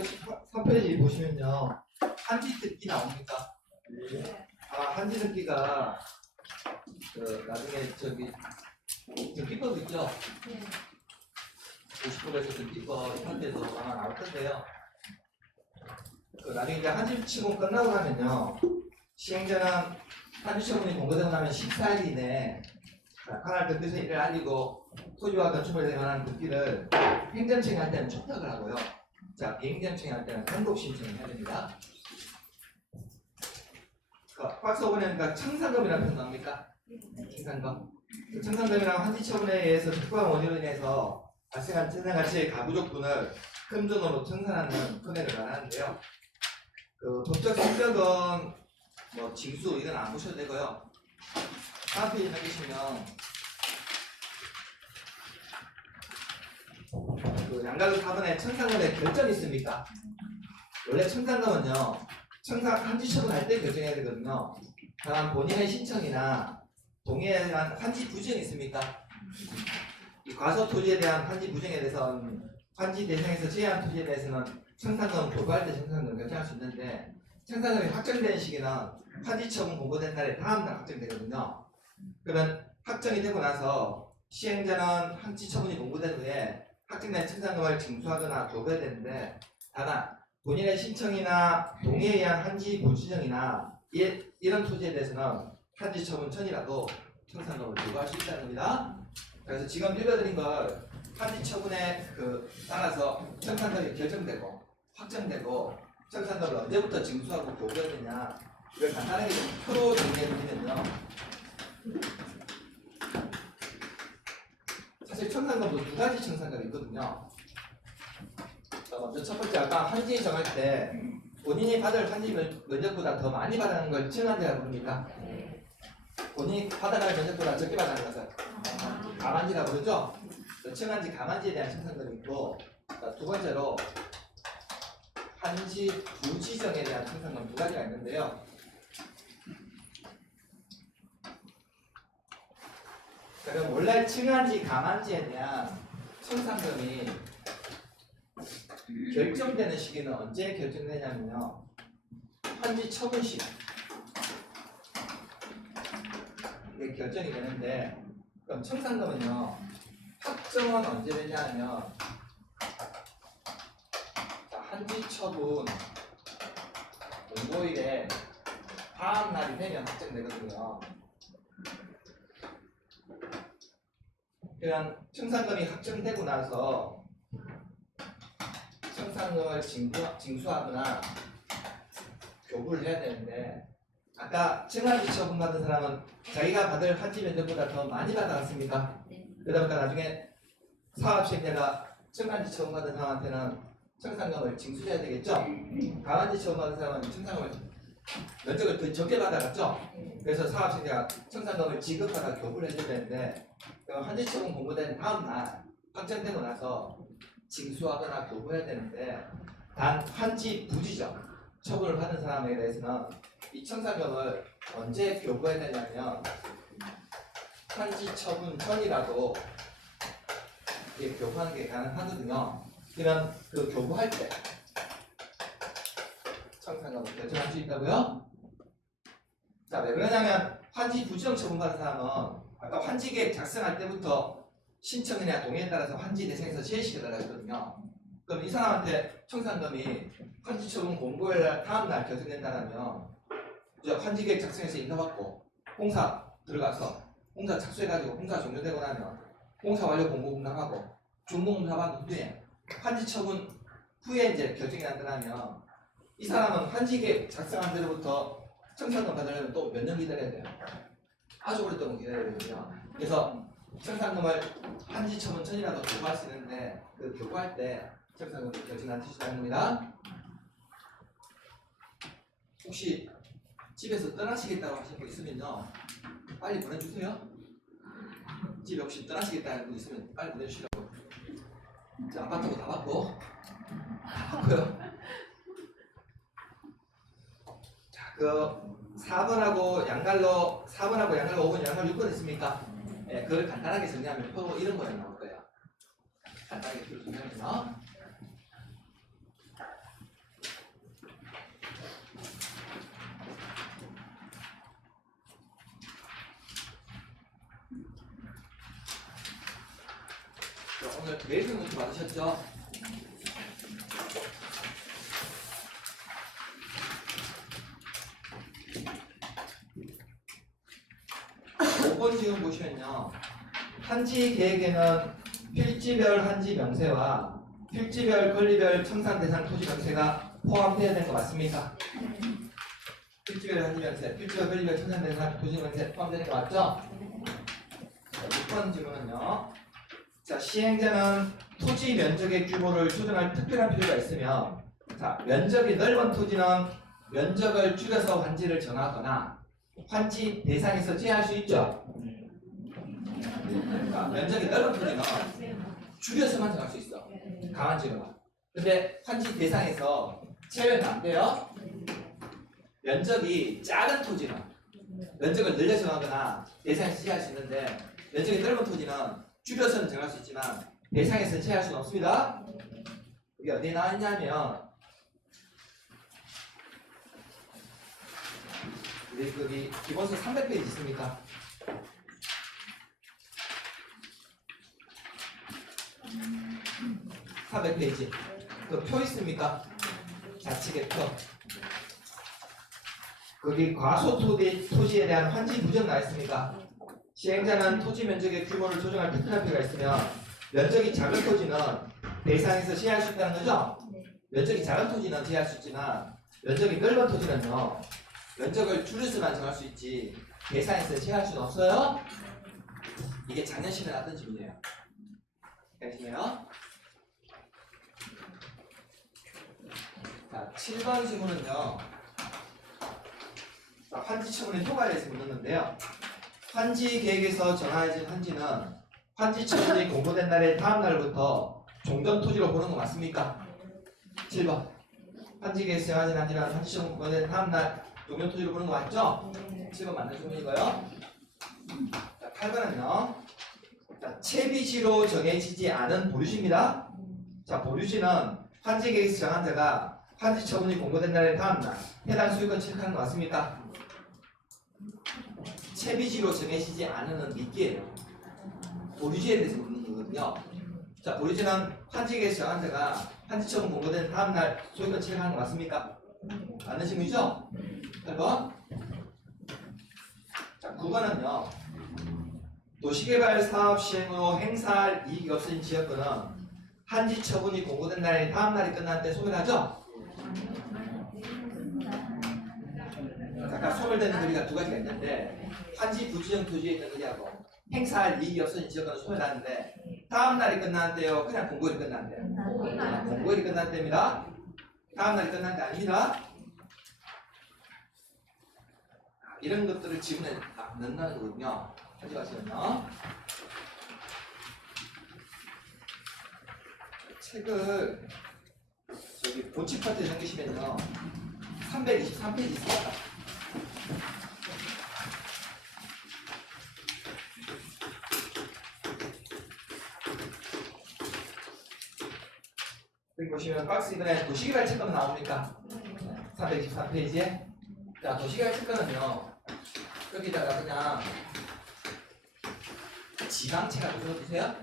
3페이지 보시면요. 한지 듣기 나옵니까? 네. 한지 듣기가 나중에 듣기법 있죠? 네. 50법에서 듣기법 한데도 아마 나올 텐데요. 나중에 이제 한지 치고 끝나고 나면요. 시행자는 한지 처분이 공고되고 나면 14일 이내에 관할 득표소 일을 알리고 소유와 건축물에 관한 듣기를 행정청이 할 때는 촉탁을 하고요. 자, 비행정청이 할 때는 단독 신청을 해야 됩니다. 박스 5번에 청산금이라는 표현 나옵니까? 청산금. 청산금이란 한지 처분에 의해서 특수한 원인으로 인해서 발생한 재산 가치의 가부족분을 금전으로 청산하는 금액을 말하는데요. 법적 성격은 뭐 징수 이건 안 보셔도 되고요. 다음 페이지 넘기시면 양가로 4번에 청산금의 결정이 있습니까? 원래 청산금은요, 한지 처분할 때 결정해야 되거든요. 다만 본인의 신청이나 동의에 대한 한지 부정이 있습니까? 이 과소 토지에 대한 한지 부정에 대해서는 한지 대상에서 제한 토지에 대해서는 청산금 교부할 때 청산금 결정할 수 있는데 청산금이 확정되는 시기는 한지 처분 공고된 날에 다음 날 확정되거든요. 그러면 확정이 되고 나서 시행자는 한지 처분이 공고된 후에 확정된 청산금을 징수하거나 교부해야 되는데 다만 본인의 신청이나 동의에 의한 한지 부지정이나 이런 토지에 대해서는 한지 처분 전이라도 청산금을 교부할 수 있다는 겁니다. 그래서 지금 읽어드린 걸 한지 처분에 따라서 청산금이 결정되고 확정되고 청산금을 언제부터 징수하고 교부해야 되냐 이걸 간단하게 좀 표로 정리해드리면요. 사실 청산금도 두 가지 청산금이 있거든요. 먼저 첫 번째 아까 한지 정할 때 본인이 받을 한지 면적보다 더 많이 받는 걸 청한지라고 부릅니까? 본인이 받아갈 면적보다 적게 받는 것을 가만지라고 그러죠? 청한지, 가만지에 대한 청산금이 있고 두 번째로 한지 부지정에 대한 청산금 두 가지가 있는데요. 그럼 원래 청한지, 가만지에 대한 청산금이 결정되는 시기는 언제 결정되냐면요. 한지 처분 시 이게 결정이 되는데 그럼 청산금은요. 확정은 언제 되냐면 한지 처분 공고일에 다음 날이 되면 확정되거든요. 그냥 청산금이 확정되고 나서 청산금을 징수하거나 교부를 해야 되는데 아까 청한지 처분 받은 사람은 자기가 받을 한지 면적보다 더 많이 받아갔습니까? 그러니까 나중에 사업시행자가 청한지 처분 받은 사람한테는 청산금을 징수해야 되겠죠? 가만지 처분 받은 사람은 청산금을 면적을 더 적게 받아갔죠? 그래서 사업시행자가 청산금을 지급하다 교부를 해줘야 되는데 한지 처분 공고된 다음 날 확정되고 나서 징수하거나 교부해야 되는데 단 한지 부지정 처분을 받은 사람에 대해서는 이 청산금을 언제 교부해야 되냐면 한지 처분 전이라도 이게 교부하는 게 가능하거든요. 그러면 교부할 때 청산금을 결정할 수 있다고요? 자, 왜 그러냐면 한지 부지정 처분받은 사람은 아까 환지계획 작성할 때부터 신청이나 동의에 따라서 한지 대상에서 제시해달라 했거든요. 그럼 이 사람한테 청산금이 한지 처분 공고일 다음 날 결정된다면 환지계획 작성해서 인가받고 공사 들어가서 공사 착수해가지고 공사 종료되고 나면 공사 완료 공고 분담하고 준공사 받은 후에 한지 처분 후에 이제 결정이 난다면 이 사람은 환지계획 작성한 때부터 청산금 받으려면 또 몇 년 기다려야 돼요. 아주 오랫동안 기다려야 되거든요. 그래서 청산금을 한지 처분 전이라도 교부할 수 있는데 교부할 때 청산금을 결정한 뜻이라는 겁니다. 혹시 집에서 떠나시겠다고 하신 분 있으면요. 빨리 보내주세요. 집에 혹시 떠나시겠다는 분 있으면 빨리 보내주시라고. 아파트고 다 받고. 자, 4번하고 양갈로 5번, 양갈로 6번 있습니까? 네, 그걸 간단하게 정리하면 표 이런 거에 나올 거예요. 간단하게 정리하면요. 오늘 메이킹 노트 받으셨죠? 번 지금 보시면요. 한지 계획에는 필지별 한지 명세와 필지별 권리별 청산 대상 토지 명세가 포함되어야 되는 거 맞습니까? 필지별 한지 명세, 필지별 권리별 청산 대상 토지 명세 포함되는 거 맞죠? 6번 질문은요. 자, 시행자는 토지 면적의 규모를 조정할 특별한 필요가 있으며, 자, 면적이 넓은 토지는 면적을 줄여서 환지를 정하거나 환지 대상에서 제외할 수 있죠. 그러니까 면적이 넓은 토지는 줄여서만 정할 수 있어. 강한지로만. 근데 환지 대상에서 제외는 안 돼요. 면적이 작은 토지는 면적을 늘려 정하거나 대상에서 제외할 수 있는데, 면적이 넓은 토지는 줄여서는 정할 수 있지만 대상에서 제외할 수는 없습니다. 이게 어디에 나와 있냐면 우리 거기 기본서 300페이지 있습니까? (400페이지) 그 표 있습니까? 좌측에 표. 거기 과소 토지에 대한 환지 부정 나와 있습니까? 시행자는 토지 면적의 규모를 조정할 특별한 필요가 있으면 면적이 작은 토지는 대상에서 제외할 수 있다는 거죠? 면적이 작은 토지는 제외할 수 있지만 면적이 넓은 토지는요, 면적을 줄여서만 정할 수 있지 대상에서 제외할 수는 없어요. 이게 작년 시험에 나왔던 질문이에요. 되시네요. 자, 7번 질문은요. 환지 처분의 효과에 대해서 묻는데요. 환지 계획에서 정해진 환지는 환지 처분이 공고된 날의 다음 날부터 종전 토지로 보는 거 맞습니까? 7번. 환지 계획에서 정해진 환지는 환지 처분 공고된 다음 날 종전 토지로 보는 거 맞죠? 7번 맞는 질문이고요. 자, 8번은요. 자, 채비지로 정해지지 않은 보류지입니다. 자, 보류지는 환지 계획에서 정한 자가 환지 처분이 공고된 날의 다음 날 해당 소유권 체크하는 거 맞습니까? 채비지로 정해지지 않은 미끼예요. 보류지에 대해서 묻는 거거든요. 자, 보류지는 환지 계획에서 정한 자가 환지 처분 공고된 다음 날 소유권 체크하는 거 맞습니까? 맞는 질문이죠? 8번. 자, 9번은요. 도시개발 사업 시행으로 행사할 이익이 없어진 지역권은 환지 처분이 공고된 날의 다음 날이 끝날 때 소멸하죠? 아까 소멸되는 거리가 두 가지가 있는데, 환지 부지정 토지에 있는 거리하고 행사할 이익이 없어진 지역권은 소멸하는데 다음 날이 끝나는 때요, 그냥 공고일이 끝나는 때요. 공고일이 끝난 때입니다. 다음 날이 끝난 때 아닙니다. 이런 것들을 지문에 넣는다는 거거든요. 하지 마시면요. 책을 저기 본칙 파트에 넘기시면요. 323페이지 있습니다. 여기 보시면 박스 이번에 도시개발 채권은 나옵니까? 323페이지에. 자, 도시개발 채권은요. 여기다가 그냥 지방채라고 적어주세요.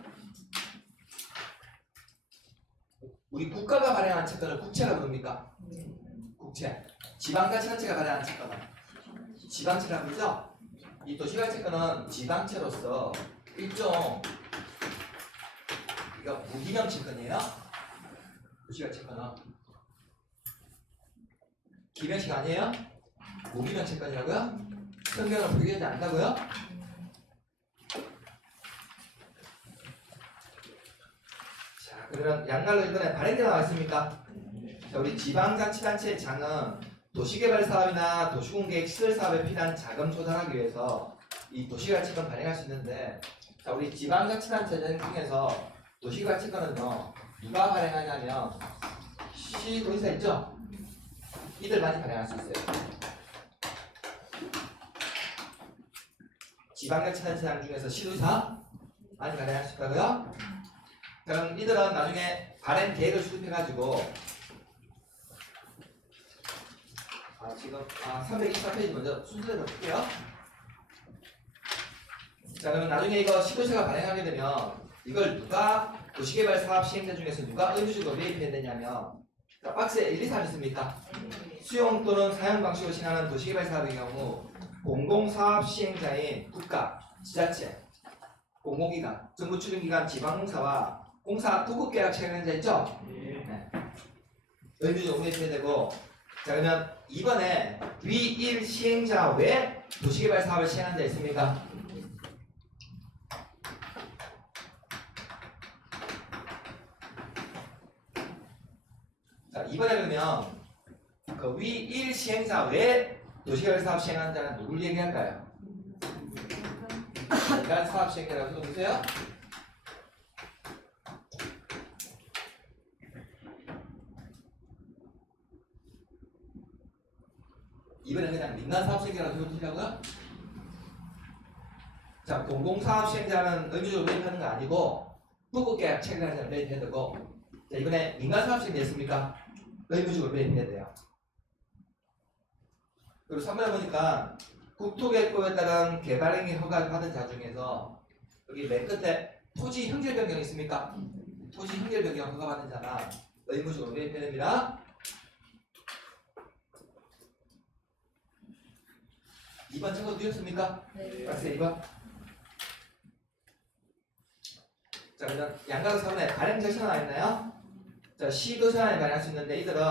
우리 국가가 발행한 채권을 국채라 부릅니까? 국채. 지방자치단체가 발행한 채권은 지방채라고 그러죠? 이 도시개발 채권은 지방채로서 일종 이거 무기명 채권이에요. 도시개발 채권은 기명식 아니에요? 무기명 채권이라고요? 성경을 표기하지 않는다고요? 자, 그러면 양날로 이번에 발행돼 나와 있습니까? 자, 우리 지방자치단체의 장은 도시개발 사업이나 도시공계획 시설 사업에 필요한 자금 조달하기 위해서 이 도시개발 채권 발행할 수 있는데, 자, 우리 지방자치단체 중에서 도시개발 채권은요, 누가 발행하냐면 시도지사 있죠? 이들만이 발행할 수 있어요. 지방자치단체장 중에서 시도지사 많이 발행할 수 있다고요? 그럼 이들은 나중에 발행 계획을 수립해가지고 지금 324페이지 먼저 순서대로 볼게요. 자, 그러면 나중에 이거 시도지사가 발행하게 되면 이걸 누가 도시개발 사업 시행자 중에서 누가 의무적으로 매입해야 되냐면 자, 박스에 1, 2, 3 있습니까? 수용 또는 사용 방식으로 진행하는 도시개발 사업의 경우 공공사업 시행자인 국가, 지자체, 공공기관, 정부 추진기관, 지방공사와 공사 도급계약 체결자 있죠? 네. 의무적으로 매입해야 되고 자 그러면 이번에 위1 시행자 외 도시개발 사업을 시행한 자 있습니까? 자 이번에 그러면 그 위1 시행자 외 도시개발 사업 시행한 자는 누굴 얘기할까요? 민간 사업 시행자라고 써보세요. 이번에 그냥 민간 사업 시행자라고 써보시라고요? 자, 공공사업 시행자는 의무적으로 매입하는 거 아니고 후보계약 체결한 자는 매입해야 되고 자, 이번에 민간 사업 시행자 있습니까? 의무적으로 매입해야 돼요. 그리고 3번에 보니까 국토개혁법에 따른 개발행위 허가를 받은 자 중에서 여기 맨 끝에 토지 형질 변경 있습니까? 토지 형질 변경 허가 받은 자나 의무적으로 매입해야 됩니다. 2번 적어 두셨습니까? 네. 박스 2번. 자, 그러면 양가구 사업에 발행 절차가 나와 있나요? 자, 시도전환에 발행할 수 있는데 이들은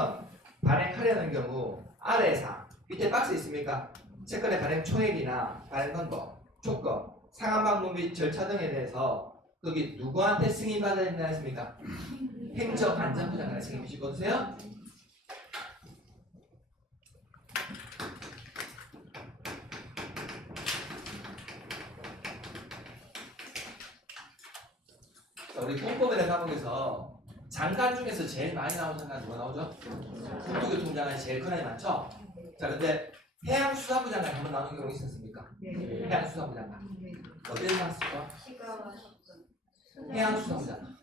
발행하려는 경우 아래 사항, 밑에 박스 있습니까? 채권의 발행 총액이나 발행 방법, 조건, 상환 방법 및 절차 등에 대해서 거기 누구한테 승인받아야 된다 했습니까? 행정안전부 장관의 승인 비실 거두세요. 자, 우리 공법에 과목에서 장관 중에서 제일 많이 나오는 장관 누가 나오죠? 국토교통부 장관이 제일 큰애 많죠? 자, 근데 해양수산부 장관 한번 나오는 경우 있었습니까? 해양수산부 장관. 어디에 나왔을까? 해양수산부 장관.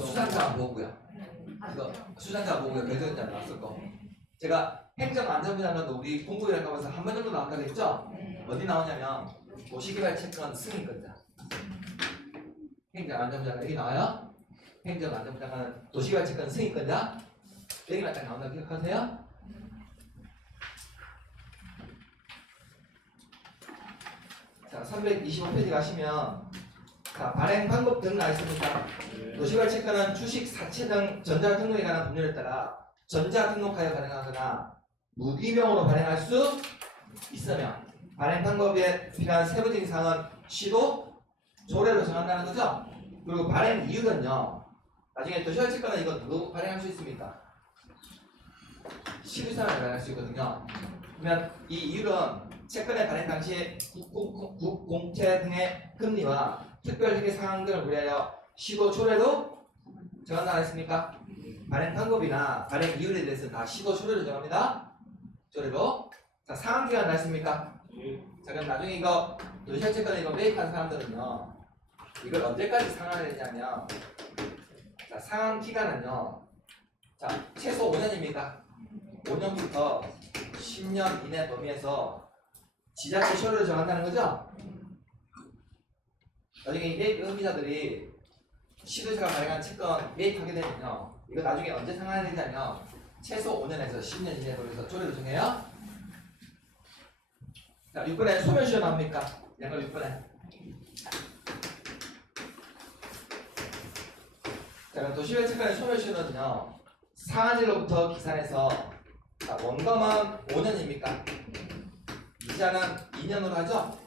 수산자 보고요. 이거 수산자 보고요. 결정자 나왔을 거. 제가 행정안전부 장관도 우리 공법이라고 하면서 한 번 정도 나온다고 했죠? 어디 나오냐면 도시개발 채권 승인권자. 행정안전부 장관 여기 나와요? 행정안전부 장관은 도시개발 채권 승인권자. 여기만 딱 나온다 기억하세요? 자, 325페이지 가시면 자, 발행 방법 등 나와 있습니까? 도시개발 채권은 주식, 사채 등 전자등록에 관한 법률에 따라 전자등록하여 발행하거나 무기명으로 발행할 수 있으며 발행 방법에 필요한 세부적인 사항은 시도, 조례로 정한다는 거죠? 그리고 발행 이유는요. 나중에 도시개발 채권은 이거 누구 발행할 수 있습니까? 시부사람이 발행할 수 있거든요. 그러면 이 이유는 채권의 발행 당시에 국공채 등의 금리와 특별회계 사항 등을 고려하여 시도 조례로 정한다 했습니까? 발행 방법이나 발행 이유에 대해서 다 시도 조례로 정합니다. 조례로. 자, 상환 기간 나왔습니까? 자, 그럼 나중에 이거 도시개발 채권에 이거 매입한 사람들은요. 이걸 언제까지 상환해야 되냐면 자, 상환 기간은요. 자, 최소 5년입니까? 5년부터 10년 이내 범위에서 지자체 쇼를 정한다는 거죠? 나중에 이 매입 의미자들이 시도지가 발행한 채권 매입하게 되면요. 이거 나중에 언제 상환해야 되냐면 최소 5년에서 10년 이내 범위에서 조례를 정해요. 자, 6번에 소멸시효 나옵니까? 양걸 6번에. 자, 그럼 도시개발 채권의 소멸시효는요. 상한일로부터 기산해서 자, 원금은 5년입니까? 이자는 2년으로 하죠?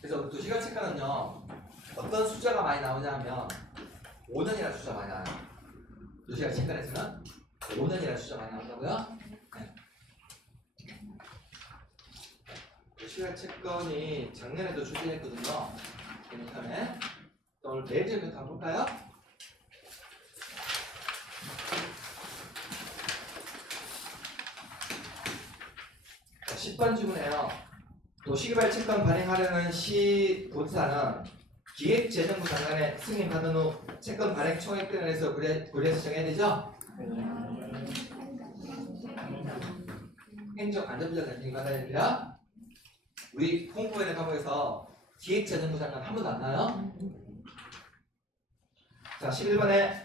그래서 도시개발 채권은요. 어떤 숫자가 많이 나오냐면 5년이라는 숫자 많이 나와요. 도시개발 채권에서는 5년이라는 숫자 많이 나온다고요? 네. 도시개발 채권이 작년에도 출시했거든요. 그러니까 오늘 내일 저녁부터 한번 볼까요? 자, 10번 질문이에요. 도시개발 채권 발행하려는 시본사는 기획재정부 장관의 승인 받은 후 채권 발행 총액 등을 해서 고려해서 정해야 되죠? 행정안전부장관 승인 받아야 됩니다. 우리 공포에 과목에서 기획재정부 장관 한 번도 안 나와요? 자, 11번에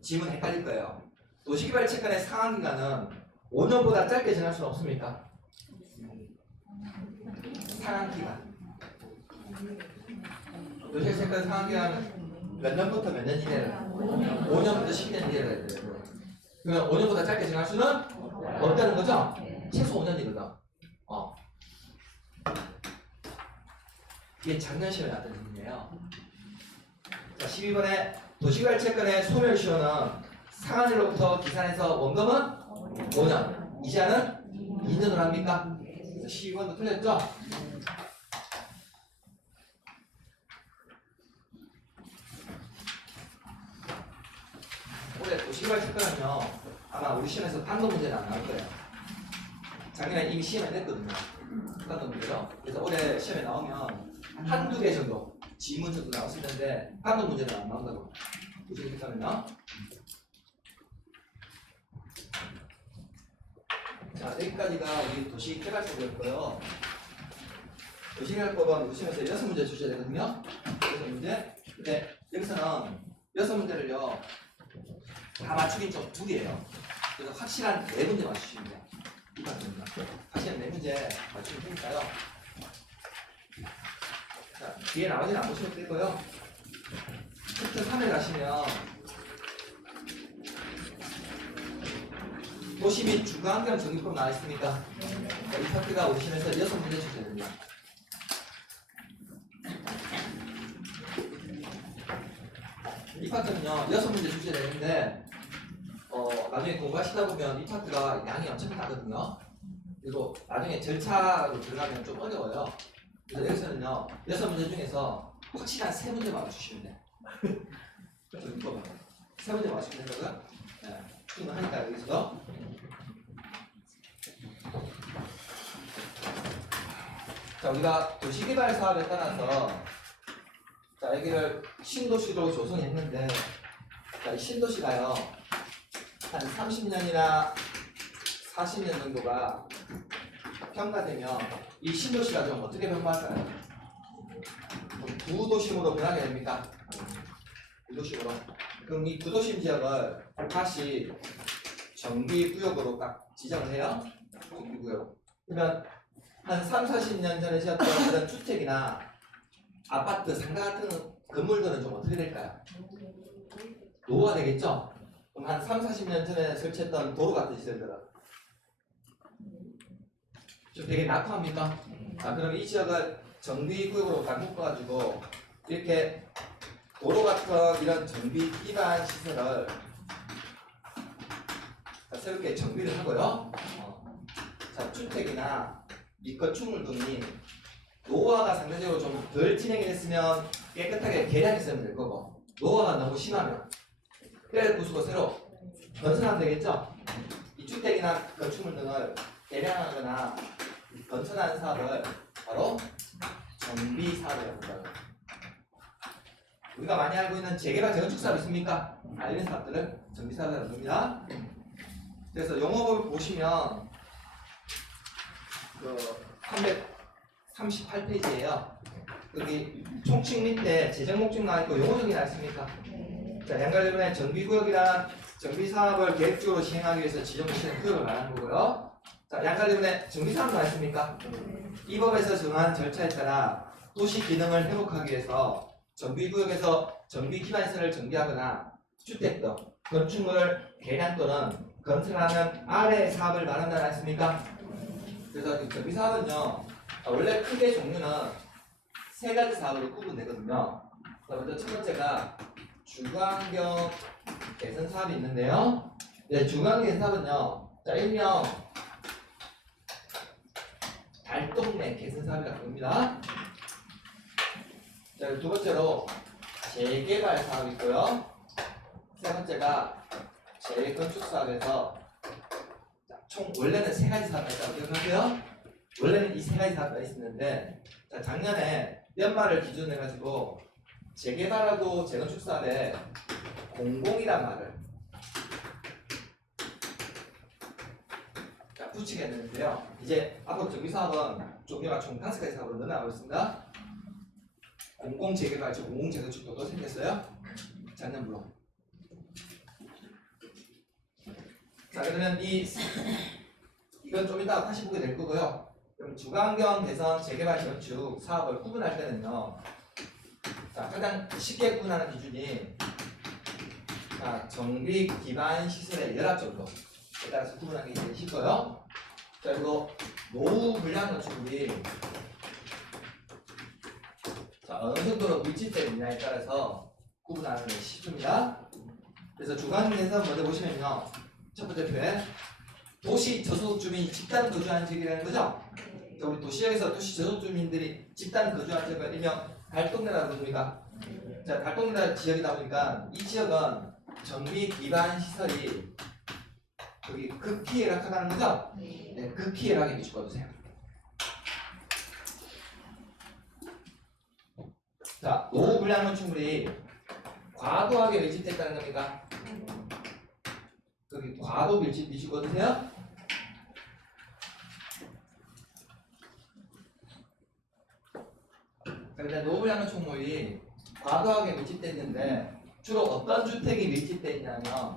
지문 헷갈릴 거예요. 도시개발 채권의 상환기간은 5년보다 짧게 정할 수는 없습니까? 상환기간. 도시개발 채권 상환기간은 몇 년부터 몇 년 이내를? 5년부터 10년 이내를 해야 돼요. 그러면 5년보다 짧게 정할 수는 없다는 거죠? 최소 5년이거든. 이게 작년 시험에 나왔던 질문이에요. 자, 12번에 도시개발 채권의 소멸시효는 상한일로부터 기산해서 원금은 5년, 이자는 2년으로 합니까? 그래서 12번도 틀렸죠? 올해 도시개발 채권은요, 아마 우리 시험에서 단독 문제는 안 나올 거예요. 작년에 이미 시험에 냈거든요. 단독 문제로. 그래서 올해 시험에 나오면 한두 개 정도 지문 정도 나왔을 텐데 단독 문제는 안 나온다고. 보시겠다면요. 자, 여기까지가 우리 도시개발법이었고요. 도시개발법은 우리 시험에서 6문제 주셔야 되거든요. 6문제. 근데 여기서는 6문제를요 다 맞추긴 좀 두개예요. 그래서 확실한 4문제 맞추시면 돼요. 확실한 4문제 맞추면 되니까요. 자, 뒤에 나머지는 안 보시면 되고요. 챕터 3에 가시면 도시 및 주거환경 정비법 나와 있습니까? 이 파트가 우리 시험에서 6문제 주셔야 됩니다. 이 파트는요 6문제 주셔야 되는데 나중에 공부하시다 보면 이 파트가 양이 엄청 나거든요. 그리고 나중에 절차로 들어가면 좀 어려워요. 그래서 여기서는요 6문제 중에서 확실한 3문제만 맞추시면 돼요. 좀 이거 봐요. 3문제 맞추면 된다고요? 네, 충분하니까 여기서 자, 우리가 도시개발 사업에 따라서 자, 여기를 신도시로 조성했는데 자, 이 신도시가요 한 30년이나 40년 정도가 평가되면 이 신도시가 좀 어떻게 변화할까요? 구도심으로 변하게 됩니까? 구도심으로. 그럼 이 구도심 지역을 다시 정비구역으로 딱 지정을 해요. 정비구역. 그러면 한 3, 40년 전에 지었던 그런 주택이나 아파트, 상가 같은 건물들은 좀 어떻게 될까요? 노후가 되겠죠? 그럼 한 3, 40년 전에 설치했던 도로 같은 시설들은 좀 되게 낙후합니까? 자, 그럼 이 지역을 정비구역으로 딱 묶어가지고 이렇게 도로 같은 이런 정비 기반 시설을 새롭게 정비를 하고요. 자, 주택이나 이 건축물 등이 노후화가 상대적으로 좀 덜 진행이 됐으면 깨끗하게 개량했으면 될 거고 노후화가 너무 심하면 뼈를 부수고 새로 건설하면 되겠죠? 이 주택이나 건축물 등을 개량하거나 건설하는 사업을 바로 정비 사업이라고 합니다. 우리가 많이 알고 있는 재개발 재건축 사업 있습니까? 이런 사업들을 정비 사업이라고 합니다. 그래서 용어를 보시면 그 338페이지예요. 여기 총칙 밑에 재정 목적 나와 있고 용어적이 나와 있습니까? 자, 양갈래론의 정비구역이란 정비사업을 계획적으로 시행하기 위해서 지정시키는 구역을 말하는 거고요. 자, 양갈래론의 정비사업 나와 있습니까? 이 법에서 정한 절차에 따라 도시 기능을 회복하기 위해서 정비구역에서 정비 기반시설을 정비하거나 주택 등 건축물을 개량 또는 건설하는 아래 사업을 말한다지 않습니까? 그래서 이 정비사업은요 원래 크게 종류는 3가지 사업으로 구분되거든요. 먼저 첫 번째가 주거환경 개선 사업이 있는데요. 주거환경 개선 사업은요, 자, 일명 달동네 개선 사업이라고 합니다. 자, 두 번째로 재개발 사업이 있고요. 세 번째가 재건축 사업에서 총 원래는 3가지 사업이 있다고 기억하세요. 원래는 이 3가지 사업이 있었는데 자, 작년에 연말을 기준으로 해가지고 재개발하고 재건축 사업에 공공이란 말을 붙이게 되는데요. 이제 앞으로 정비 사업은 종류가 총 5가지 사업으로 늘어나고 있습니다. 공공재개발처, 공공재건축도 생겼어요. 작년부로. 자, 그러면 이건 좀 이따 다시 보게 될 거고요. 그럼 주거환경 개선 재개발 재건축 사업을 구분할 때는요. 자, 가장 쉽게 구분하는 기준이 자, 정비 기반 시설의 열악 정도에 따라서 구분하는 게 제일 쉽고요. 자, 그리고 노후 불량 건축물이 자, 어느 정도로 밀집되느냐에 따라서 구분하는 게 쉽습니다. 그래서 주거환경 개선 먼저 보시면요. 첫 번째 표에 도시 저소득 주민이 집단 거주하는 지역이라는 거죠. 자, 우리 도시역에서 도시 저소득 주민들이 집단 거주하는 지역을 일명 달동네라고 부릅니다. 자, 달동네 지역이다 보니까 이 지역은 정비 기반 시설이 여기 극히 열악하다는 거죠. 네, 극히 열악에 비추어주세요. 자, 노후 불량 건축물이 과도하게 밀집됐다는 겁니까? 여기 과도 밀집 비추거든요. 일단 노후 불량 건축물이 과도하게 밀집됐는데 주로 어떤 주택이 밀집되어 있냐면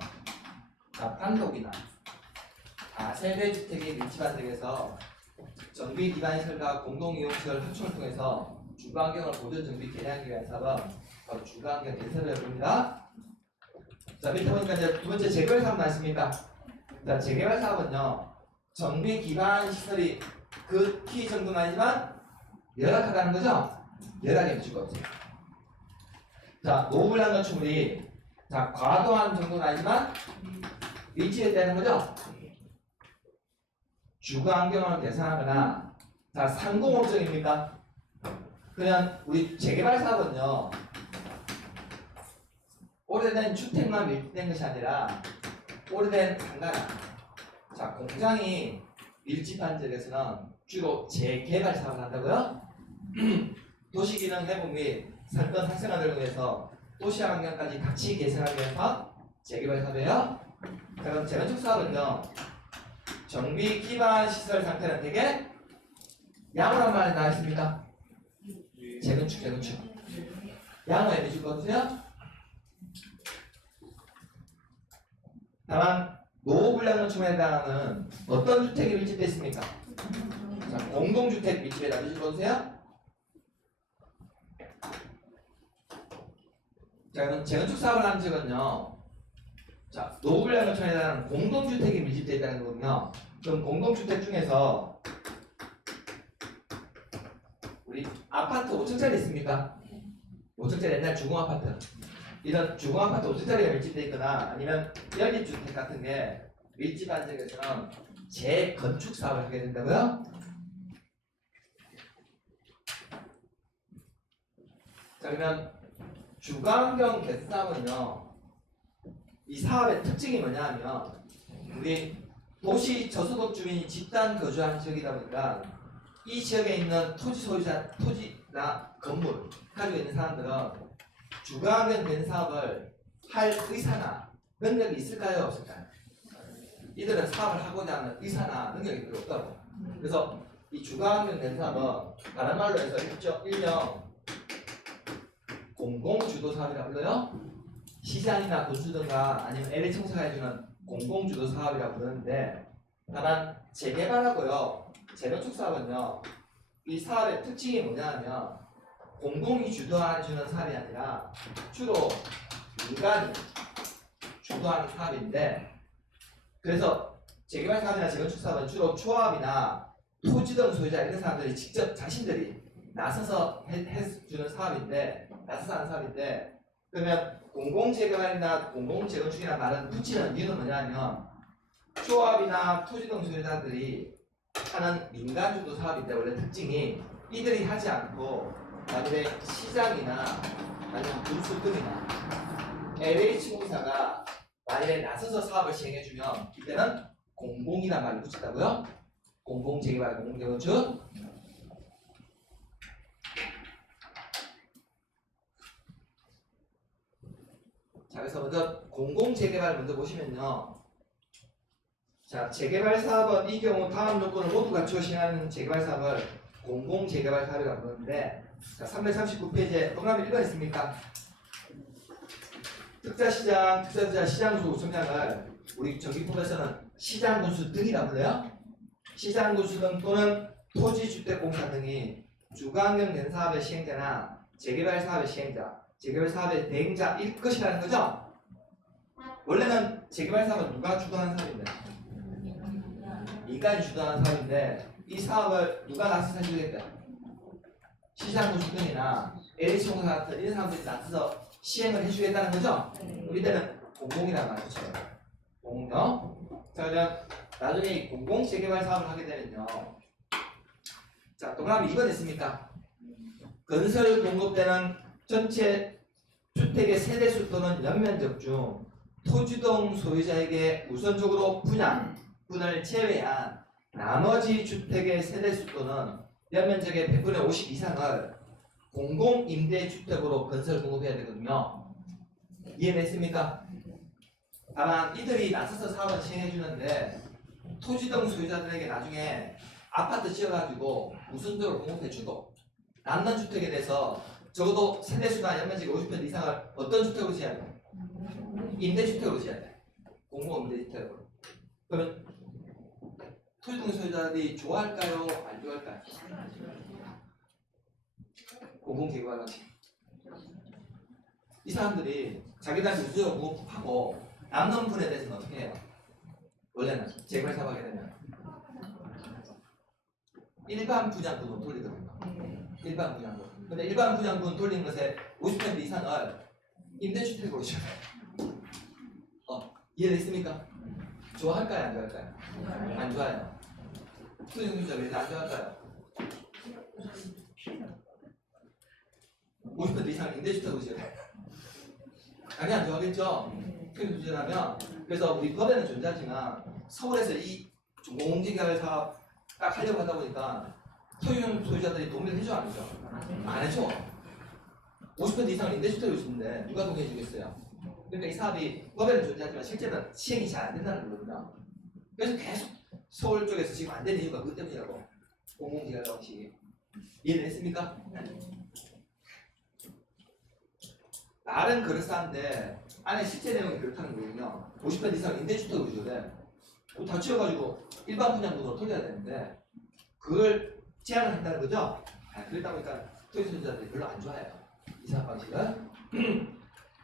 자, 단독이나 다세대 주택이 밀집한 지역에서 정비 기반 시설과 공동이용시설 확충을 통해서 주거환경을 보존 정비 개량하기 위한 사업은 바로 주거환경 개선을 봅니다. 자, 밑에 보니까 이제 두 번째 재개발 사업 나왔습니까? 자, 재개발 사업은요 정비 기반 시설이 극히 정도는 아니지만 열악하다는 거죠? 열악에 비출 거 없어요. 자, 노후 불량 건축물이 자, 과도한 정도는 아니지만 밀집했다는 거죠? 주거환경을 개선하거나 자, 상공업종입니까? 그냥 우리 재개발 사업은요 오래된 주택만 밀집된 것이 아니라 오래된 상가나 자, 공장이 밀집한 지역에서는 주로 재개발 사업을 한다고요? 도시기능 회복 및 상권 활성화를 위해서 도시 환경까지 같이 개선하기 위해서 재개발 사업이에요. 자, 그럼 재건축 사업은요 정비 기반 시설 상태는 되게 양호란 말이 나와 있습니다. 재건축 양호해 주실 거거든요. 다만 노후 불량 건축물에 해당하는 어떤 주택이 밀집되어 있습니까? 자, 공동주택 밀집에 놔주실 거세요? 자, 그럼 재건축 사업을 하는 지역은요. 자, 노후 불량 건축물에 해당하는 공동주택이 밀집되어 있다는 거거든요. 그럼 공동주택 중에서 우리 아파트 5층짜리 있습니까? 5층짜리 옛날 주공아파트. 이런 주공아파트 5층짜리가 밀집되어 있거나 아니면 연립주택 같은 게 밀집한 지역에서는 재건축 사업을 하게 된다고요? 자, 그러면 주거환경 개선 사업은요 이 사업의 특징이 뭐냐 하면 우리 도시 저소득 주민이 집단 거주하는 지역이다 보니까 이 지역에 있는 토지 소유자, 토지나 건물 가지고 있는 사람들은 주거환경 개선 사업을 할 의사나 능력이 있을까요? 없을까요? 이들은 사업을 하고자 하는 의사나 능력이 별로 없다고. 그래서 이 주거환경 개선 사업은 다른 말로 해서 일명 공공주도 사업이라고 불러요. 시장이나 군수든가 아니면 LA 청사가 해주는 공공주도 사업이라고 부르는데 다만 재개발하고요 재건축 사업은요 이 사업의 특징이 뭐냐면 공공이 주도해주는 사업이 아니라 주로 민간이 주도하는 사업인데 그래서 재개발 사업이나 재건축 사업은 주로 조합이나 토지 등 소유자 이런 사람들이 직접 자신들이 나서서 해주는 사업인데 나서서 하는 사업인데 그러면 공공재개발이나 공공재건축이나 말은 붙이는 이유는 뭐냐면 조합이나 토지 등 소유자들이 하는 민간주도 사업인데 원래 특징이 이들이 하지 않고 만약에 시장이나 아니면 군수급이나 LH공사가 만약에 나서서 사업을 시행해주면 이때는 공공이란 말을 붙인다고요? 공공재개발, 공공재건축. 자, 그래서 먼저 공공재개발 먼저 보시면요. 자, 재개발 사업은 이 경우 다음 요건을 모두 갖추어 시행하는 재개발 사업을 공공재개발 사업이라고 부르는데 자, 339페이지에 동그라미 1번 있습니까? 특자시장, 특자투자 시장수 청량을 우리 전기법에서는 시장군수 등이라고 불러요. 시장군수 등 또는 토지주택공사 등이 주거환경 연사업의 시행자나 재개발 사업의 시행자, 재개발 사업의 대행자일 것이라는 거죠. 원래는 재개발 사업은 누가 주도하는 사업인데? 민간이 주도하는 사업인데 이 사업을 누가 나서서 해주겠다? 시장군수 등이나 LH공사 같은 이런 사람들이 나서서 시행을 해주겠다는 거죠. 이때는 공공이라는 말을 붙여요. 공공요. 자, 그러면 나중에 이 공공 재개발 사업을 하게 되면요. 자, 동그라미 2번 있습니까? 건설 공급되는 전체 주택의 세대수 또는 연면적 중 토지동 소유자에게 우선적으로 분양분을 제외한 나머지 주택의 세대수 또는 연면적의 100분의 50 이상을 공공임대주택으로 건설 공급해야 되거든요. 이해됐습니까? 다만 이들이 나서서 사업을 시행해 주는데 토지동 소유자들에게 나중에 아파트 지어가지고 우선적으로 공급해주고 남는 주택에 대해서 적어도 세대수나 연면적의 50% 이상을 어떤 주택으로 지어야 돼? 임대주택으로 지어야 돼. 공공임대주택으로. 그러면 토지동 소유자들이 좋아할까요? 안 좋아할까요? 공공재개발은 이 사람들이 자기들한테 우선적으로 공급하고 남는 분에 대해서는 어떻게 해요? 원래는 재개발 사업하게 되면 일반 분양분으로 돌리거든요. 일반 분양분. 근데 일반 분양분 돌리는 것에 50% 이상을 임대주택으로 줘요. 이해됐습니까? 좋아할까요? 안 좋아할까요? 안 좋아요. 토지동소유자 왜 안 좋아할까요? 50% 이상 임대주택으로 줘요. 당연히 안 좋아하겠죠? 토지동소유자라면. 그래서 우리 법에는 존재하지만 서울에서 이 공공재개발 사업 딱 하려고 하다 보니까 토지동 소유자들이 동의를 해줘 안 해줘? 안 해줘. 50% 이상은 임대주택을 주는데 누가 동의해 주겠어요? 그러니까 이 사업이 법에는 존재하지만 실제는 시행이 잘 안 된다는 거거든요. 그래서 계속 서울 쪽에서 지금 안 되는 이유가 그것 때문이라고. 공공재개발 방식이. 이해는 했습니까? 말은 그럴싸한데 안에 실제 내용이 그렇다는 거거든요. 50% 이상 임대주택으로 줘야 돼. 다 치워가지고 일반 분양분으로 돌려야 되는데 그걸 제한을 한다는 거죠. 그러다 보니까 토지소유자들이 별로 안 좋아해요. 이 사업 방식은.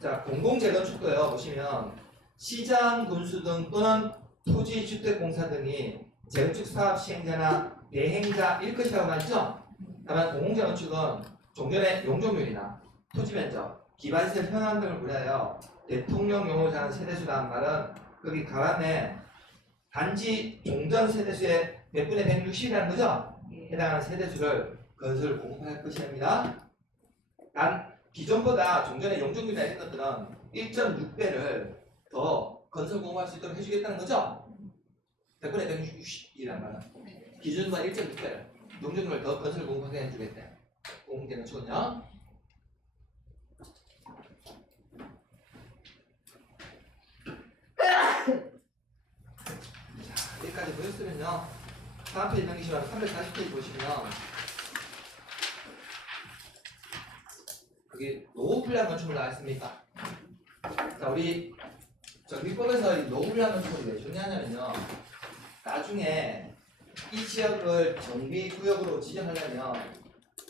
자, 공공재건축도요. 보시면 시장, 군수 등 또는 토지주택공사 등이 재건축 사업 시행자나 대행자일 것이라고 말했죠. 다만 공공재건축은 종전의 용적률이나 토지면적, 기반시설 현황 등을 고려하여 대통령령으로 정하는 세대수라는 말은 거기 가란에 단지 종전 세대수의 몇 분의 160이라는 거죠? 해당하는 세대수를 건설 공급할 것이랍니다. 단 기존보다 종전의 용적률이나 이런 것들은 1.6배를 더 건설 공급할 수 있도록 해주겠다는 거죠? 100분의 160이란 말은 기존보다 1.6배를 용적률을 더 건설 공급하게 해주겠대. 공공재건축은요. 여기까지 보였으면요. 다음 페이지 넘기시면 340페이지 보시면 여기 노후불량 건축물 나와있습니까? 자, 우리 전기법에서 이 노후불량 건축물이 왜 중요하냐면요. 나중에 이 지역을 정비구역으로 지정하려면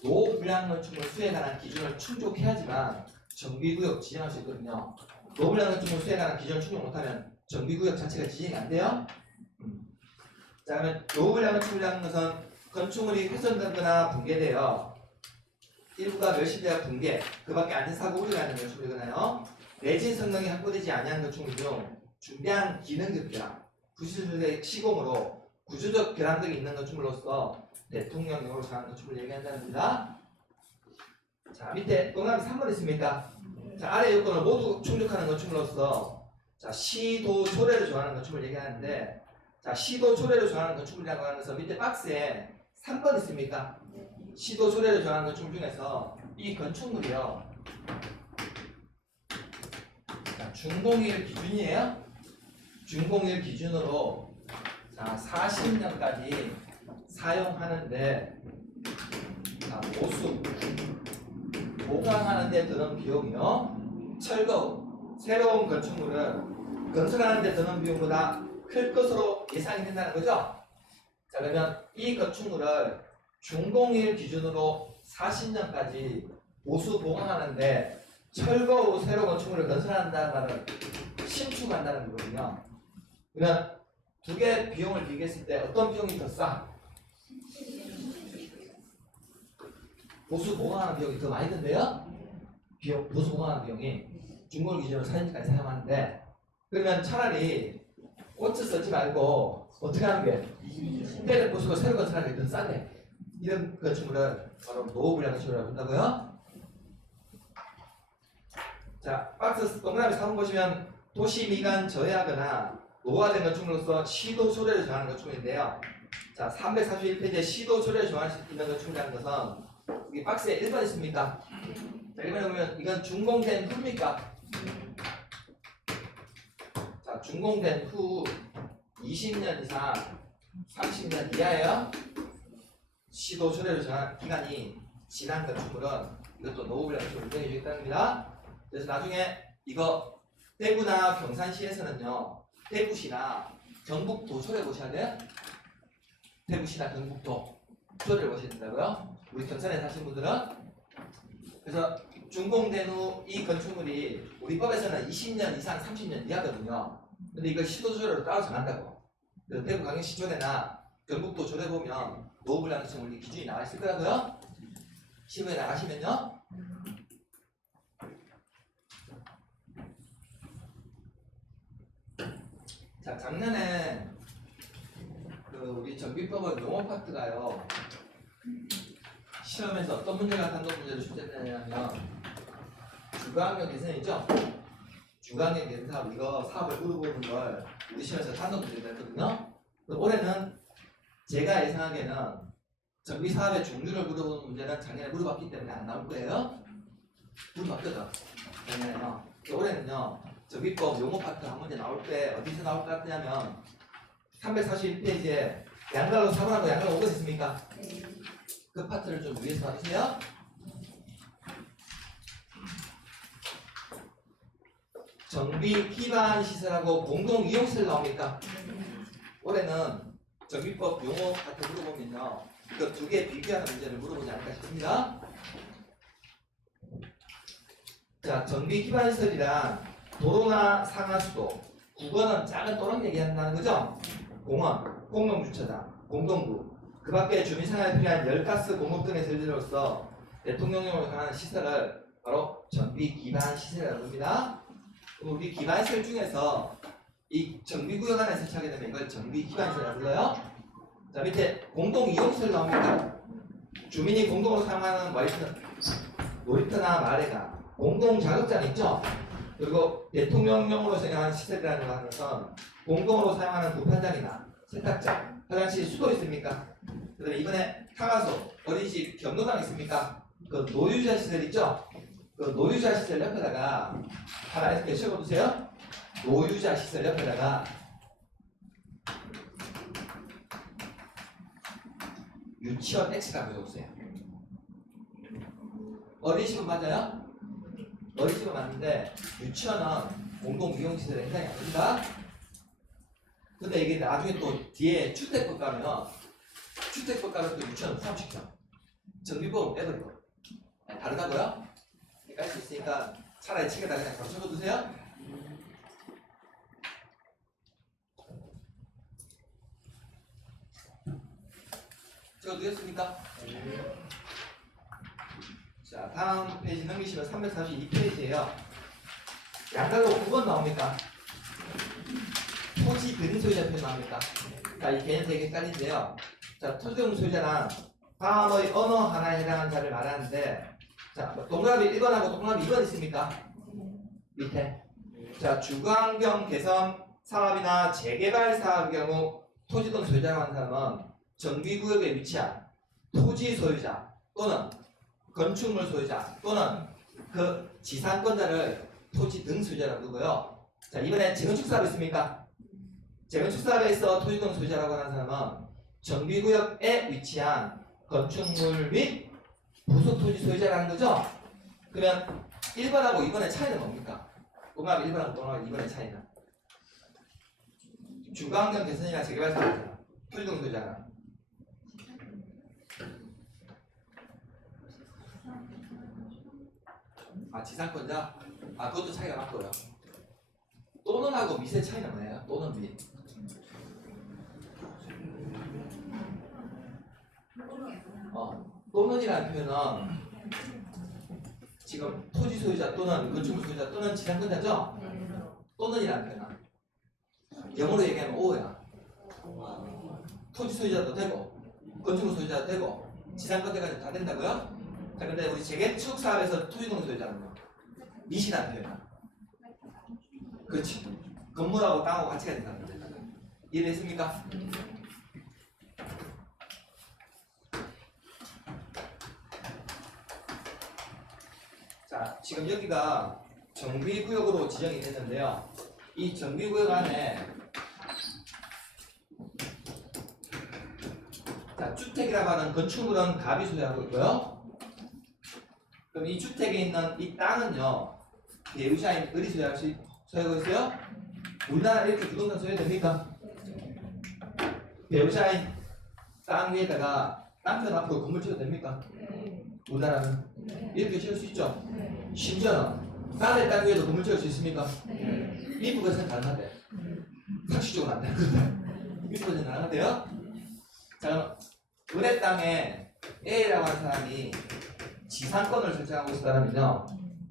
노후불량 건축물 수에 관한 기준을 충족해야지만 정비구역 지정할 수 있거든요. 노후불량 건축물 수에 관한 기준을 충족 못하면 정비구역 자체가 지정이 안 돼요. 자, 그러면 노후불량 건축물이라는 것은 건축물이 훼손되거나 붕괴되어 일부가 멸실되어 붕괴, 그밖에 안전사고 우려가 있는 건축물이거나요. 내진 성능이 확보되지 아니한 건축물 중 중대한 기능적 결함, 부실의 시공으로 구조적 결함 등이 있는 건축물로서 대통령령으로 정하는 건축물을 얘기한다는 겁니다. 자, 밑에 동그라미 3번 있습니까? 자, 아래 요건을 모두 충족하는 건축물로서 자, 시도 조례를 정하는 건축물을 얘기하는데 자, 시도 조례를 정하는 건축물이라고 하는 것은 밑에 박스에 3번 있습니까? 시도 조례를 정하는 건축물 중에서 이 건축물이요. 자, 준공일 기준이에요. 준공일 기준으로 자, 40년까지 사용하는데 자, 자, 보수 보강하는 데 드는 비용이요. 철거 후 새로운 건축물은 건설하는 데 드는 비용보다 클 것으로 예상이 된다는 거죠. 자, 그러면 이 건축물을 준공일 기준으로 40년까지 보수 보강하는데 철거 후 새로 건축물을 건설한다는 말은 신축한다는 거거든요. 그러면 두 개 비용을 비교했을 때 어떤 비용이 더 싸? 보수 보강하는 비용이 더 많이 든대요? 보수 보강하는 비용이 준공일 기준으로 40년까지 사용하는데, 그러면 차라리 꽃을 쓰지 말고 어떻게 하는 게 때를 보수고 새로 건설하는 게 더 싸대. 이런 건축물을 바로 노후불량 건축물이라고 한다고요. 자, 박스 동그라미 4번 보시면 도시 미관 저해하거나 노후화된 건축물로서 시도 초래를 정하는 건축물인데요. 자, 341페이지에 시도 초래를 정할 수 있는 건축물이라는 것은 여기 박스에 1번 있습니까? 자, 1번에 보면 이건 준공된 후입니까? 자, 준공된 후 20년 이상 30년 이하예요. 시도 초래를 정한 기간이 지난 건축물은 이것도 노후불량 건축물을 인정해 주겠다는 겁니다. 그래서 나중에 이거 대구나 경산시에서는요, 대구시나 경북도 초래 보셔야 돼요. 대구시나 경북도 초래를 보셔야 된다고요. 우리 경산에 사시는 분들은. 그래서 준공된 후 이 건축물이 우리 법에서는 20년 이상 30년 이하거든요. 근데 이걸 시도조례로 따로 정한다고. 그래서 대구 강릉시 조례나 경북도 조례 보면 노후불량 건축물 기준이 나와 있을 거라고요. 시험에 나가시면요. 자, 작년에 그 우리 정비법원 용어 파트가요, 시험에서 어떤 문제가 단독 문제로 출제되냐면 주거환경 개선이죠. 주거환경 개선 사업, 이거 사업을 물어보는 걸 우리 시험에서 단독 문제로 했거든요. 올해는 제가 예상하기에는 정비 사업의 종류를 물어보는 문제는 작년에 물어봤기 때문에 안 나올 거예요. 물어봤거든, 작년에는. 올해는요, 정비법 용어 파트 한 문제 나올 때 어디서 나올 것 같냐면 341페이지에 양갈로 4번하고 양갈로 5번 있습니까? 그 파트를 좀 위에서 해주세요. 정비 기반 시설하고 공동 이용시설 나옵니까? 올해는 정비법 용어 파트 물어보면요, 그 두 개 비교하는 문제를 물어보지 않을까 싶습니다. 자, 정비 기반 시설이란 도로나 상하수도, 국어는 작은 도로 얘기한다는 거죠. 공원, 공동주차장, 공동구, 그 밖에 주민생활에 필요한 열가스 공급 등의 설비로서 대통령령으로 관한 시설을 바로 정비 기반 시설이라고 합니다. 우리 기반 시설 중에서 이 정비구역 안에 설치하게 되면 이걸 정비 기반 시설이라고 불러요. 자, 밑에 공동 이용시설 나옵니까? 주민이 공동으로 사용하는 놀이터나 마을회관, 공동 작업장 있죠? 그리고 대통령령으로 생각하는 시설이라는 것은 공동으로 사용하는 부판장이나 세탁장, 화장실, 수도 있습니까? 그다음에 이번에 타가소, 어린이집, 경로당 있습니까? 그 노유자 시설 있죠? 그 노유자 시설 옆에다가 하나 이렇게 적어두세요. 노유자 시설 옆에다가 유치원 X라고 적어주세요. 어린이집은 맞아요? 어린이집은 맞는데 유치원은 공동이용시설 행사이 아닙니다. 근데 이게 나중에 또 뒤에 주택법 가면 주택법 가면 또 유치원 포함시켜. 정비법은 빼버리고. 다르다고요? 할 수 있으니까 차라리 책에다 그냥 바로 적어두세요. 적어두겠습니까? 자, 다음 페이지 넘기시면 342페이지예요. 양갈로 9번 나옵니까? 토지 변인 소유자 표현 나옵니까? 자, 이 개념 되게 헷갈린데요. 자, 토지 변인 소유자란 다음의 어느 하나에 해당하는 자를 말하는데, 자, 동그라미 1번하고 동그라미 2번 있습니까? 밑에. 자, 주거환경 개선 사업이나 재개발 사업의 경우 토지동 소유자라고 하는 사람은 정비구역에 위치한 토지 소유자 또는 건축물 소유자 또는 그 지상권자를 토지 등 소유자라고 부르고요. 자, 이번에 재건축 사업 있습니까? 재건축 사업에 있어 토지 등 소유자라고 하는 사람은 정비구역에 위치한 건축물 및 부속 토지 소유자라는 거죠? 그러면 1번하고 2번의 차이는 뭡니까? 공합 1번하고 공합 2번의 차이는 주거환경 개선이나 재개발 사업이잖아. 토지동 소유자나. 지상권자? 그것도 차이가 맞고요. 또는 하고 밑의 차이는 뭐예요? 또는 밑. 또는이라는 표현은 지금 토지 소유자 또는 건축물 소유자 또는 지상권자죠? 또는이라는 표현은 영어로 얘기하면 오야. 토지 소유자도 되고 건축물 소유자도 되고 지상권자까지 다 된다고요? 자, 근데 우리 재개축 사업에서 토지동 소유자는 밑이라는 표현이야. 그렇지. 건물하고 땅하고 같이 가야 된다는 거죠. 이해됐습니까? 자, 지금 여기가 정비구역으로 지정이 됐는데요. 이 정비구역 안에 자, 주택이라고 하는 건축물은 갑이 소유하고 있고요. 그럼 이 주택에 있는 이 땅은요, 배우자인 을이 소유하고 있어요? 우리나라 이렇게 부동산 소유됩니까? 배우자인 땅 위에다가 남편 앞으로 건물 지어도 됩니까? 우리나라는 이렇게 지을 수 있죠? 심지어는 딸의 땅 위에도 건물 지을 수 있습니까? 미국에서는 가능하대. 상식적으로 안 되는데 미국에서는 가능하대요? 자, 그럼 을의 땅에 A라고 하는 사람이 지상권을 설정하고 있다면요.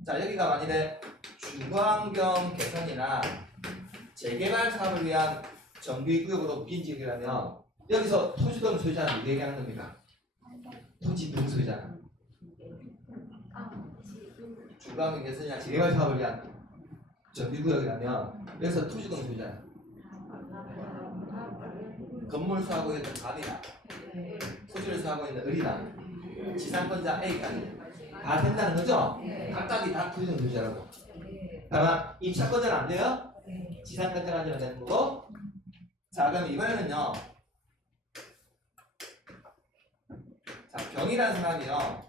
자, 여기가 만일에 주거환경 개선이나 재개발 사업을 위한 정비구역으로 빈 지역이라면 여기서 토지등 소유자는 누구 얘기하는 겁니까? 토지등 소유자는 주거환경 개선이나 재개발 사업을 위한 정비구역이라면 여기서 토지등 소유자는 건물 수하고 있는 갑이나 토지를 수하고 있는 을이나 지상권자 A까지 다 된다는 거죠? 각각이 다 토지등 소유자라고. 다만 임차권자는 안 돼요? 지상권자가 아니면 되는 거고. 자, 그럼 이번에는요. 자, 병이라는 사람이요.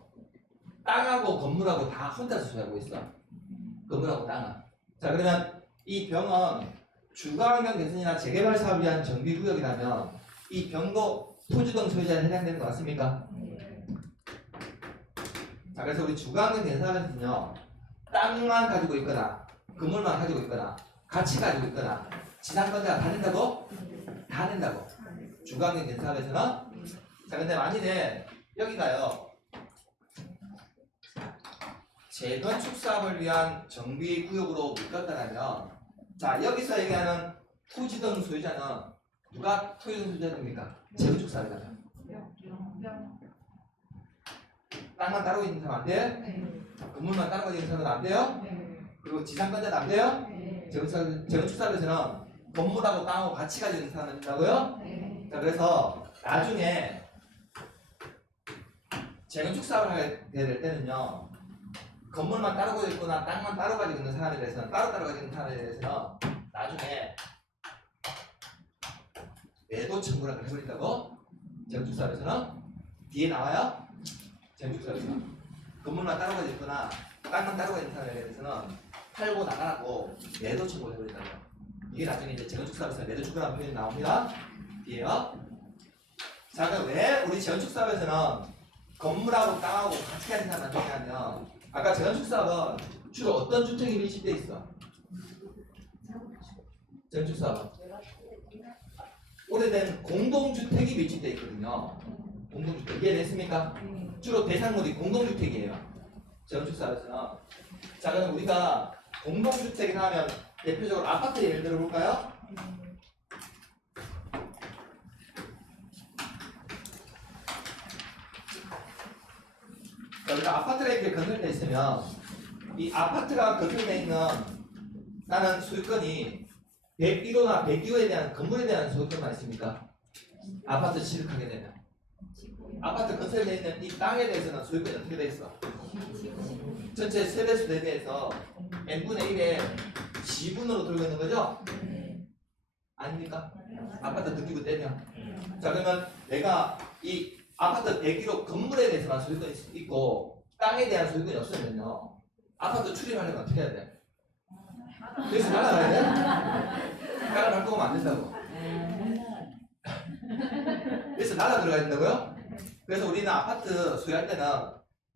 땅하고 건물하고 다 혼자서 소유하고 있어. 건물하고 땅은. 자, 그러면 이 병은 주거환경 개선이나 재개발 사업을 위한 정비구역이라면 이 병도 토지등 소유자에 해당되는 거 맞습니까? 자, 그래서 우리 주거환경 개선하면서는요. 땅만 가지고 있거나 건물만 가지고 있거나 같이 가지고 있거나 지상권자가 다 된다고? 다 된다고. 주거환경 개선사업에서는. 자, 근데 만일에 여기가요. 재건축 사업을 위한 정비구역으로 묶였다면 자, 여기서 얘기하는 토지등 소유자는 누가 토지등 소유자입니까? 재건축 사업이잖아요. 땅만 따르고 있는 사람 안 돼요? 건물만 따르고 있는 사람은 안 돼요? 그리고 지상권자도 안 돼요? 재건축 사업에서는 건물하고 땅하고 같이 가지고 있는 사람은 된다고요? 자, 그래서 나중에 재건축 사업을 하게 될 때는요, 건물만 따르고 있거나 땅만 따로 가지고 있는 사람에 대해서는 따로 가지고 있는 사람에 대해서는 나중에 매도 청구를 해버린다고. 재건축 사업에서는 뒤에 나와요. 재건축 사업에서는 건물만 따로 가지고 있거나 땅만 따로 가지고 있는 사람에 대해서는 팔고 나가라고 매도 청구를 해버린다고. 이게 나중에 이제 재건축 사업에서 매도 청구라는 표현이 나옵니다. 뒤에요. 자, 그럼 왜 우리 재건축 사업에서는 건물하고 땅하고 같이 하는 사람을 중요하면 아까 재건축 사업은 주로 어떤 주택이 밀집돼 있어? 재건축 사업은 오래된 공동주택이 밀집돼 있거든요. 공동주택 이해됐습니까? 주로 대상물이 공동주택이에요. 재건축 사업에서는. 자, 그럼 우리가 공동주택이라 하면 대표적으로 아파트 예를 들어볼까요? 우리가 아파트가 이렇게 건설되어 있으면 이 아파트가 건설되어 있는 나는 소유권이 101호나 102호에 대한 건물에 대한 소유권만 있습니까? 아파트 취득하게 되면 아파트 건설되어 있는 이 땅에 대해서는 소유권이 어떻게 되어 있어? 전체 세대수 대비해서 n분의 1의 지분으로 들고 있는 거죠? 아닙니까? 아파트 느끼고 떼면. 자, 그러면 내가 이 아파트 대기로 건물에 대해서만 소유권이 있고 땅에 대한 소유권이 없으면요. 아파트 출입하려면 어떻게 해야 돼? 그래서 날아가야 돼? 날아갈 거면 안 된다고. 그래서 날아 들어가야 된다고요? 그래서 우리는 아파트 소유할 때는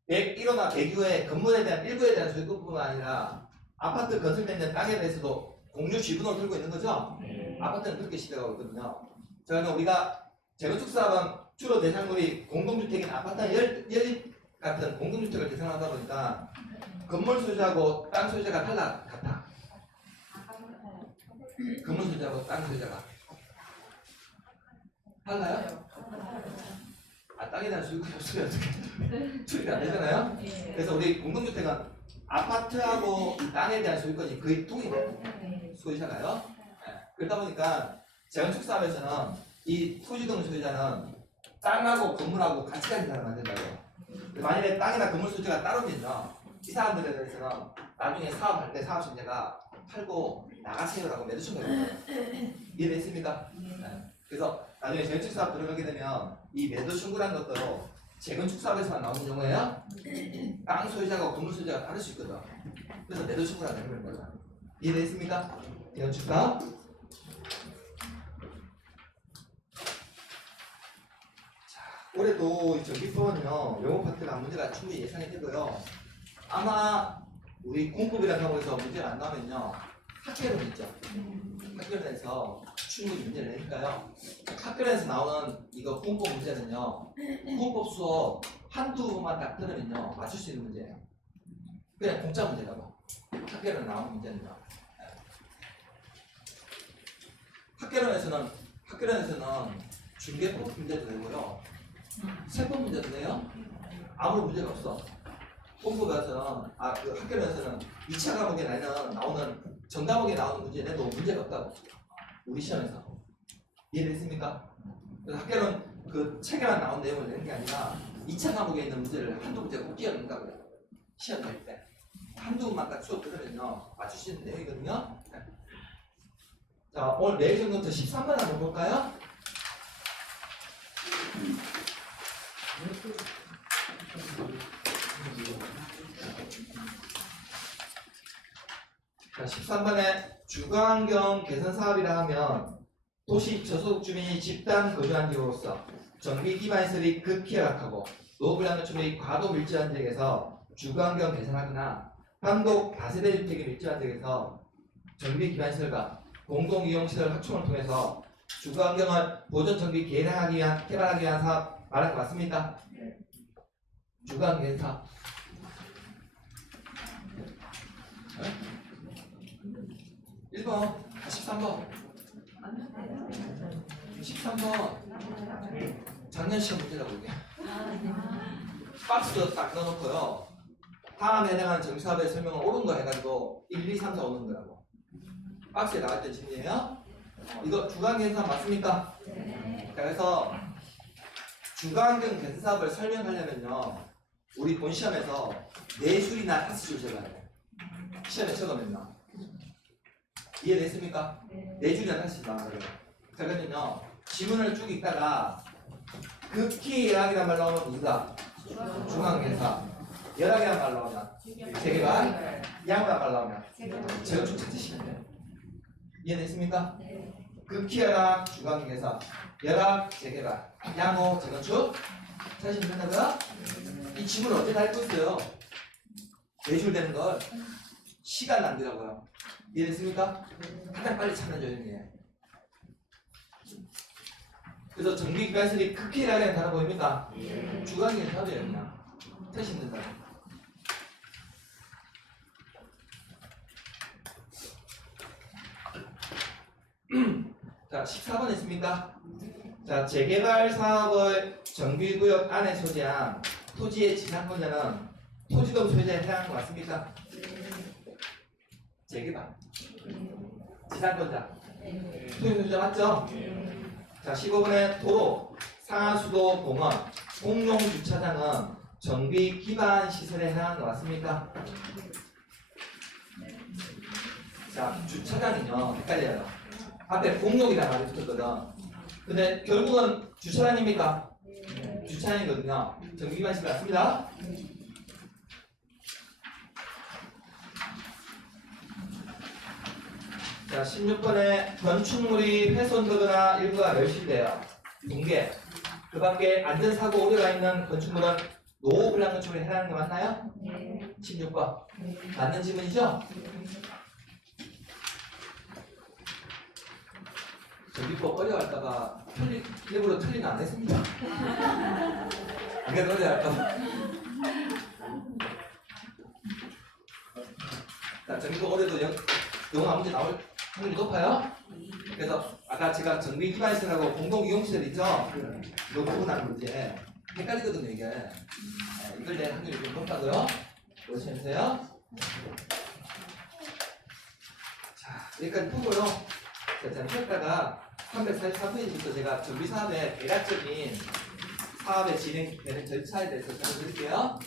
101호나 102호의 건물에 대한 일부에 대한 소유권뿐만 아니라 아파트 건설되어 있는 땅에 대해서도 공유 지분을 들고 있는 거죠? 아파트는 그렇게 시대가고 있거든요. 자, 그러면 우리가 재건축 사업은 주로 대상물이 공동주택이나 아파트나 연립 같은 공동주택을 대상하다 보니까 건물 소유자하고 땅 소유자가 같아. 건물 소유자하고 땅 소유자가 달라요? 땅에 대한 소유권이 없으면 어떻게处理가 안 되잖아요? 그래서 우리 공동주택은 아파트하고 이 땅에 대한 소유권이 거의 동일해요. 소유자가요. 그러다 보니까 재건축 사업에서는 이 토지 등 소유자는 땅하고 건물하고 같이 가진 사람을 만든다고요. 만약에 땅이나 건물 소유자가 따로면요, 이 사람들에 대해서는 나중에 사업할 때 사업 심리가 팔고 나가세요라고 매도청구를 해요. 이해됐습니까? 그래서 나중에 재건축 사업 들어가게 되면 이 매도 청구라는 것도 재건축 사업에서만 나오는 경우에요. 땅 소유자가 건물 소유자가 다를 수 있거든. 그래서 매도 청구가 되는 거죠. 이해됐습니까? 재건축 사업. 올해도 전기법은요, 영어 파트가 문제가 충분히 예상이 되고요. 아마 우리 공법이라는 과목에서 문제가 안 나오면요, 학교론 있죠. 학교론에서 충분히 문제를 내니까요. 학교론에서 나오는 이거 공법 문제는요, 공법 수업 한두만 딱 들으면요, 맞출 수 있는 문제예요. 그냥 공짜 문제라고. 학교론에 나오는 문제는요. 학교론에서는 중개법 문제도 되고요. 세법 문제도 내요? 아무 문제가 없어. 공부에서는 그 학교에서는 2차 과목에 나오는 전 과목에 나오는 문제 내도 문제가 없다고. 우리 시험에서 이해됐습니까? 그래서 학교는 그 책에만 나온 내용을 내는 게 아니라 2차 과목에 있는 문제를 한두 문제 꼭 끼워 넣는다고요. 시험 낼 때 한두 문만 딱 수업 들으면요 맞출 수 있는 내용이거든요. 자, 오늘 내일 정도부터 13번 한번 볼까요? 자, 13번에 주거환경 개선 사업이라 하면 도시 저소득 주민이 집단 거주한 지역으로서 정비 기반 시설이 극히 열악하고 노후불량 노출 및 과도 밀집한 지역에서 주거환경 개선하거나 단독 다세대 주택이 밀집한 지역에서 정비 기반 시설과 공동 이용 시설 확충을 통해서 주거환경을 보존 정비 개발하기 위한 사업 말한 거 맞습니까? 주거환경 개선 사업. 1번, 13번. 13번. 작년 시험 문제라고 이게. 박스도 딱 넣어놓고요. 다음에 해당하는 정비사업의 설명을 옳은 거 해가지고 1, 2, 3, 4 오는 거라고. 박스에 나왔던 질문이에요. 이거 주거환경 개선 맞습니까? 자, 그래서 주거환경 개선 사업을 설명하려면요. 우리 본 시험에서 4줄이나 5줄 적어야 돼. 시험에 적으면요. 이해됐습니까? 4줄이나 5줄 나와요. 자, 그러면요. 지문을 쭉 읽다가 극히 열악이란 말 나오면 누구다? 중앙개사. 열악이란 말 나오면 재개발. 양호란 말 나오면 재건축 찾으시면 돼요. 이해됐습니까? 극히 열악, 중앙개사. 열악, 재개발. 양호, 재건축 찾으시면 된다고요? 이 지문을 어떻게 다 읽고 있어요? 4줄 되는 걸 시간 낭비라고요. 이해됐습니까? 가장 빨리 찾는 요령이에요. 그래서 정비기관설이 극히 열악이라는 단어 보입니까? 주거환경 사업이에요. 그냥 찾으시면 된다. 자, 14번 했습니까? 자, 재개발 사업의 정비구역 안에 소재한 토지의 지상권자는 토지동 소유자에 해당하는 거 맞습니까? 재개발 지상권자 소유자 맞죠? 자, 15번에 도로, 상하수도, 공원, 공용 주차장은 정비 기반 시설에 해당하는 거 맞습니까? 자, 주차장은요 헷갈려요. 앞에 공용이라는 말이 붙었거든. 근데 결국은 주차장입니까? 주차장이거든요. 정비 기반실 맞습니다. 자, 16번에 건축물이 훼손되거나 일부가 멸실돼요. 붕괴. 그 밖에 안전사고 우려가 있는 건축물은 노후불량 건축물에 해당하는 거 맞나요? 네. 16번. 맞는 지문이죠? 정비법 어려워할까봐 일부러 틀리는 안 했습니다. 안 그래도 어려워할까봐. 자, 정비법 어려도 영어 문제 나올 확률이 높아요. 그래서 아까 제가 정비 기반시설하고 공동이용시설 있죠? 이거 구분하는 문제 헷갈리거든요 이게. 네, 이걸 낼 확률이 좀 높다고요. 보시면 되세요. 자, 여기까지 보고요. 자, 평가가 344페이지부터 제가 정비사업의 대략적인 사업의 진행되는 절차에 대해서 설명드릴게요.